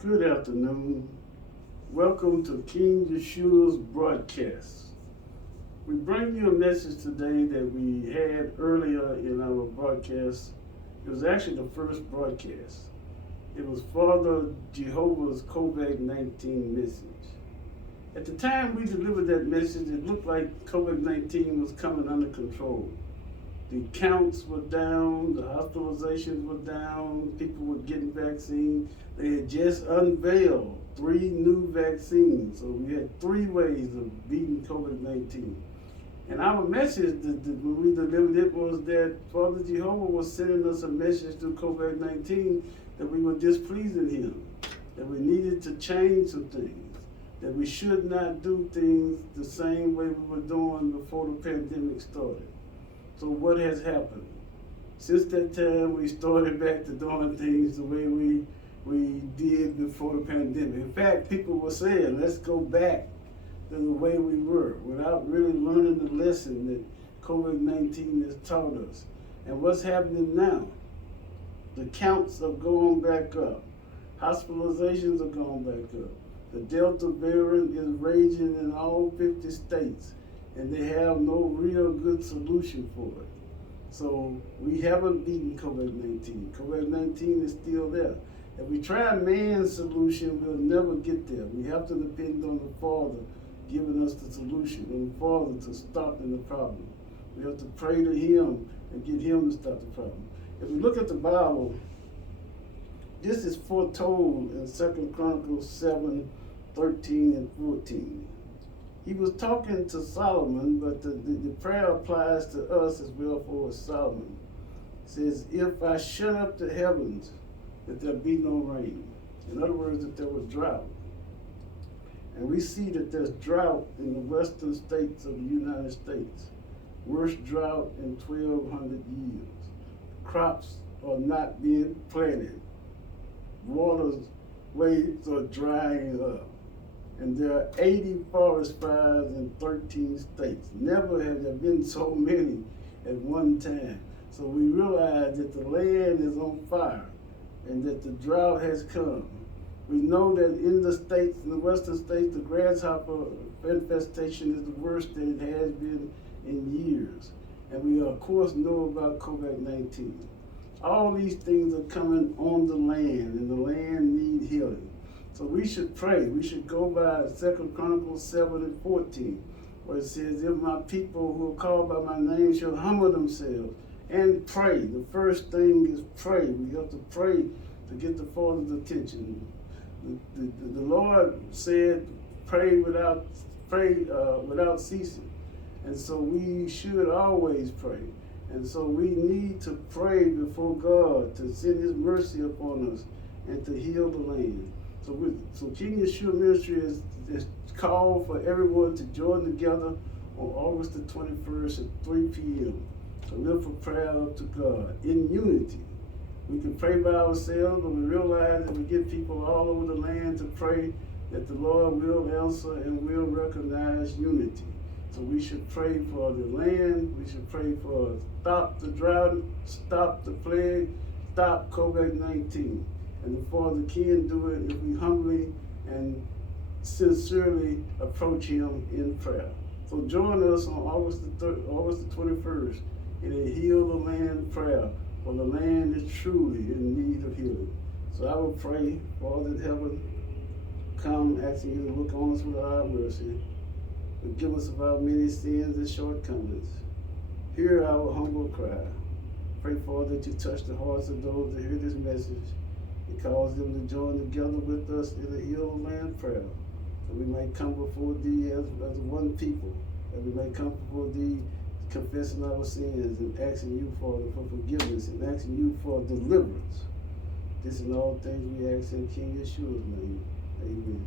Good afternoon. Welcome to King Yeshua's broadcast. We bring you a message today that we had earlier in our broadcast. It was actually the first broadcast. It was Father Jehovah's COVID-19 message. At the time we delivered that message, it looked like COVID-19 was coming under control. The counts were down, the hospitalizations were down, people were getting vaccines. They had just unveiled 3 new vaccines. So we had 3 ways of beating COVID-19. And our message when we delivered it was that Father Jehovah was sending us a message through COVID-19 that we were displeasing him, that we needed to change some things, that we should not do things the same way we were doing before the pandemic started. So what has happened? Since that time, we started back to doing things the way we did before the pandemic. In fact, people were saying, let's go back to the way we were without really learning the lesson that COVID-19 has taught us. And what's happening now? The counts are going back up. Hospitalizations are going back up. The Delta variant is raging in all 50 states. And they have no real good solution for it. So we haven't beaten COVID-19. COVID-19 is still there. If we try man's solution, we'll never get there. We have to depend on the Father giving us the solution, and the Father to stopping the problem. We have to pray to Him and get Him to stop the problem. If we look at the Bible, this is foretold in 2 Chronicles 7, 13 and 14. He was talking to Solomon, but the prayer applies to us as well for Solomon. It says, if I shut up the heavens, that there be no rain. In other words, that there was drought. And we see that there's drought in the western states of the United States. Worst drought in 1,200 years. Crops are not being planted. Waterways are drying up. And there are 80 forest fires in 13 states. Never have there been so many at one time. So we realize that the land is on fire and that the drought has come. We know that in the states, in the western states, the grasshopper infestation is the worst that it has been in years. And we, of course, know about COVID-19. All these things are coming on the land, and the land needs healing. So we should pray. We should go by 2 Chronicles 7 and 14, where it says, if my people who are called by my name shall humble themselves and pray. The first thing is pray. We have to pray to get the Father's attention. The Lord said, pray without ceasing. And so we should always pray. And so we need to pray before God to send His mercy upon us and to heal the land. So King Yeshua Ministry is called for everyone to join together on August the 21st at 3 p.m. to lift a prayer up to God in unity. We can pray by ourselves, but we realize that we get people all over the land to pray that the Lord will answer and will recognize unity. So we should pray for the land. We should pray for stop the drought, stop the plague, stop COVID-19. And the Father can do it if we humbly and sincerely approach Him in prayer. So join us on August the 21st in a Heal the Land prayer, for the land is truly in need of healing. So I will pray, Father in heaven, come asking you to look on us with our mercy. Forgive us of our many sins and shortcomings. Hear our humble cry. Pray, Father, that you touch the hearts of those that hear this message. It calls them to join together with us in a Heal the Land prayer, that we may come before Thee as one people, that we may come before Thee confessing our sins and asking You, Father, for forgiveness and asking You for deliverance. This and all things we ask in King Yeshua's name. Amen.